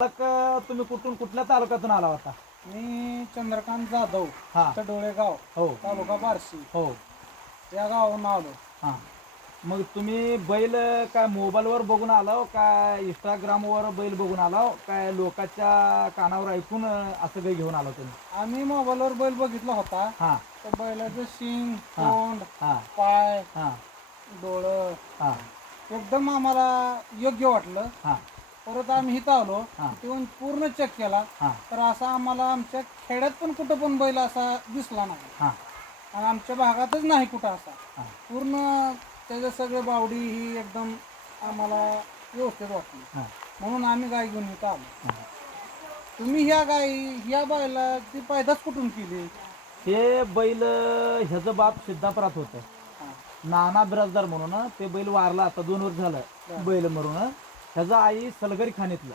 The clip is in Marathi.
तुम्ही कुठल्या तालुक्यातून आला होता? मी चंद्रकांत जाधव, हा. डोळेगाव, हो तालुका बार्शी हो या गावावरून आलो. हा. मग तुम्ही बैल काय मोबाईलवर बघून आलाव काय इंस्टाग्रामवर बैल बघून आलाव काय लोकांच्या कानावर ऐकून असं काही घेऊन आलो तुम्ही? आम्ही मोबाईलवर बैल बघितला होता. हा तर बैलाचं शिंग, हा. तोंड, हा पाय, हा डोळं हा एकदम आम्हाला योग्य वाटलं. हा परत आम्ही इथं आलो, हा. तिथून पूर्ण चेक केला. हा तर असा आम्हाला आमच्या खेड्यात पण कुठं पण बैल असा दिसला नाही हा आणि आमच्या भागातच नाही कुठं असा. हा. पूर्ण त्याचं सगळं बावडी ही एकदम आम्हाला व्यवस्थित वाटली. हा. म्हणून आम्ही गाय घेऊन इथं आलो. हा. तुम्ही ह्या गाई ह्या बैला ती पैदास कुठून केली? हे बैल ह्याचं बाप सिद्धापुरात होतं, हा. नाना बिराजदार म्हणून. ते बैल वारला आता 2 वर्ष झालं बैल मरून. ह्याचा आई सलगरी खाणीतलं